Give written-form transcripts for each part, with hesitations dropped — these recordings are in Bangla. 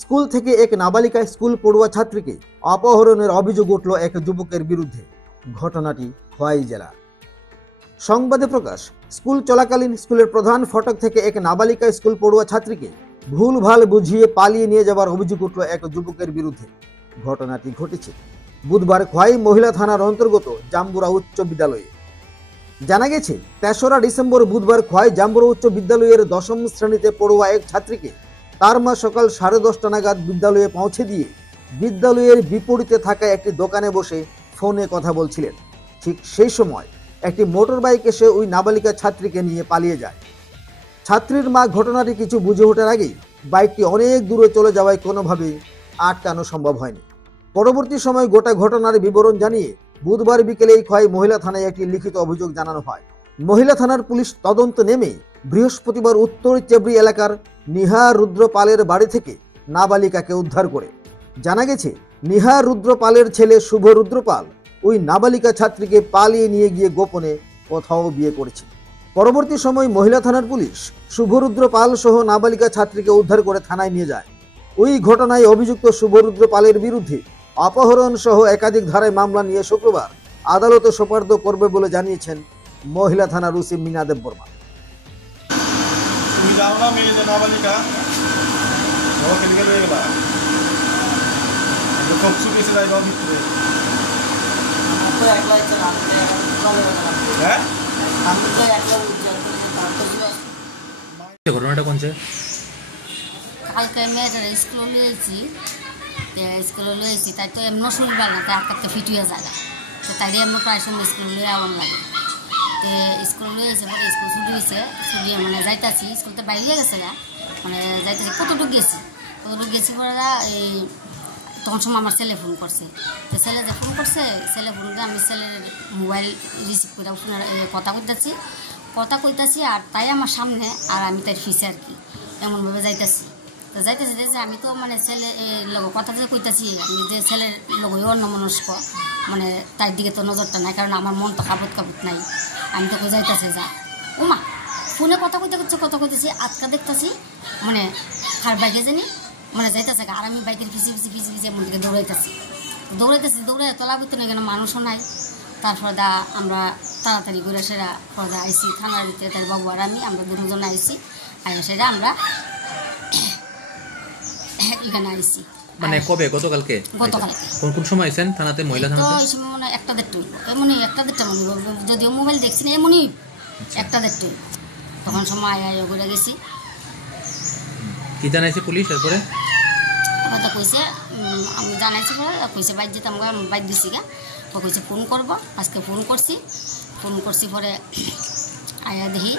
স্কুল থেকে এক নাবালিকা স্কুল পড়ুয়া ছাত্রীকে অপহরণের অভিযোগ উঠল এক যুবকের বিরুদ্ধে। ঘটনাটি খোয়াই জেলা। সংবাদে প্রকাশ, স্কুল চলাকালীন স্কুলের প্রধান ফটক থেকে এক নাবালিকা স্কুল পড়ুয়া ছাত্রীকে ভুলভাল বুঝিয়ে পালিয়ে নিয়ে যাওয়ার অভিযোগ উঠল এক যুবকের বিরুদ্ধে। ঘটনাটি ঘটেছে বুধবার খোয়াই মহিলা থানার অন্তর্গত জাম্বুরা উচ্চ বিদ্যালয়ে। জানা গেছে, ৩রা ডিসেম্বর বুধবার খোয়াই জাম্বুরা উচ্চ বিদ্যালয়ের ১০ম শ্রেণীতে পড়ুয়া এক ছাত্রীকে তার মা সকাল 10:30 নাগাদ বিদ্যালয়ে পৌঁছে দিয়ে বিদ্যালয়ের বিপরীতে থাকা একটি দোকানে বসে ফোনে কথা বলছিলেন। ঠিক সেই সময় একটি মোটর বাইক এসে ওই নাবালিকা ছাত্রীকে নিয়ে পালিয়ে যায়। ছাত্রীর মা ঘটনাটি কিছু বুঝে ওঠার আগেই বাইকটি অনেক দূরে চলে যাওয়ায় কোনোভাবেই আটকানো সম্ভব হয়নি। পরবর্তী সময় গোটা ঘটনার বিবরণ জানিয়ে বুধবার বিকেলেই খোয়াই মহিলা থানায় একটি লিখিত অভিযোগ জানানো হয়। মহিলা থানার পুলিশ তদন্ত নেমে বৃহস্পতিবার উত্তর চেবড়ি এলাকার নিহা রুদ্র পালের বাড়ি থেকে নাবালিকাকে উদ্ধার করে। জানা গেছে, নিহা রুদ্র পালের ছেলে শুভ রুদ্র পাল ওই নাবালিকা ছাত্রীকে পালিয়ে নিয়ে গিয়ে গোপনে কোথাও বিয়ে করেছে। পরবর্তী সময় মহিলা থানার পুলিশ শুভরুদ্র পাল সহ নাবালিকা ছাত্রীকে উদ্ধার করে থানায় নিয়ে যায়। ওই ঘটনায় অভিযুক্ত শুভরুদ্র পালের বিরুদ্ধে অপহরণ সহ একাধিক ধারায় মামলা নিয়ে শুক্রবার আদালতে সোপর্দ করবে বলে জানিয়েছেন মহিলা থানার ওসি মীনা দেববর্মা। ঘটনাটা কোনছে? কালকে মেয়েটার স্কুলে লয়েছি তাই তো এমন শুনবার না, তাই আটকাতে ফিট হয়ে জায়গা তো তাই এমন প্রায় সময় স্কুলে আওয়ান লাগে। তো স্কুল লয়েছে পরে স্কুল ছুটি হয়েছে, ছুটি মানে যাইতেছি স্কুলতে বাইরে গেছে না, মানে যাইতেছি কতটুকু গেছি পরে এই তখন সময় আমার ছেলে ফোন করছে। তো ছেলে যে ফোন করছে, ছেলে ফোন করে আমি ছেলের মোবাইল রিসিভ করে কথা কইতাছি আর তাই আমার সামনে আর আমি তাই ফিসে আর কি এমনভাবে যাইতেছি যে আমি তো মানে ছেলে কথা যে কইতাছি, আমি যে ছেলের লগই অন্যমনস্ক, মানে তার দিকে তো নজরটা নাই, কারণ আমার মন তো কাবুত নাই। আমি তো যাইতেছি যা ওমা ফোনে কথা কইতেছি আজকা দেখতেছি মানে কার বাইকে জানি মানে যাইতেছে, আর আমি বাইকের পিছিয়ে এমন দিকে দৌড়াইতেছি তলা বুঝতে না কেন মানুষও নাই। তারপর আমরা তাড়াতাড়ি করে সেরা পরে আইসি থানার ভিতরে, তার বাবু আর আমরা দুজন আইসি সেটা আমরা এখানে আইসি। মানে কবে? গতকালকে। কোন সময় আইছেন থানাতে? মহিলা থানাতে তো এই সময় মানে 1:30 এমনই 1:30 মানে যদিও মোবাইল দেখছি না এমনই 1:30 তখন সময় আয় ঘুরে গেছি। কি জানাইছে পুলিশ? এরপরে কথা কইছে আমি জানাইছি পরে কইছে বাইক যেতে আমরা বাইক দিছি গা, তো কইছে ফোন করবো। আজকে ফোন করছি পরে আয়া দেখি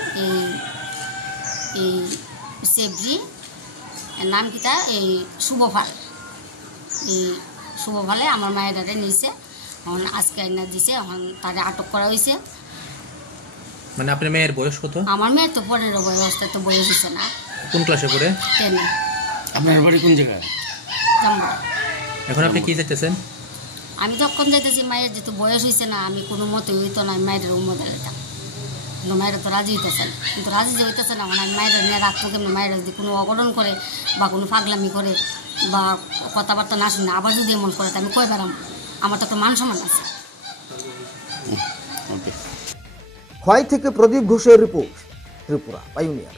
এই সেবরি নাম কিতা এই শুভফালে আমার মায়ের ডাটে নিয়েছে, এখন আজকে আইনা দিছে, এখন তাকে আটক করা হয়েছে। মানে আপনার মেয়ের বয়স কত? আমার মেয়ের তো 15 বয়স, তো বয়স হচ্ছে না। কোন ক্লাসে পড়ে? 10-এ। আপনার বাড়ি কোন জায়গায়? জাম্বুরা। এখন আপনি কি চাইতেছেন? আমি যখন যাইতেছি মায়ের যেহেতু বয়স হয়েছে না, আমি কোনো মতে হইতো না মায়ের উম্মত দিতাম, কিন্তু মায়েরা তো রাজি হইতেছে না, কিন্তু রাজি যে হইতেছে না মানে আমি মায়েরা নিয়ে রাখবো কেমন? মায়েরা যদি কোনো অঘটন করে বা কোনো পাগলামি করে বা কথাবার্তা না শুনে আবার যদি এমন করে, আমি কই বেড়াম? আমার তো একটা মান সম্মান আছে। খোয়াই থেকে প্রদীপ ঘোষের রিপোর্ট, ত্রিপুরা পাইওনিয়ার।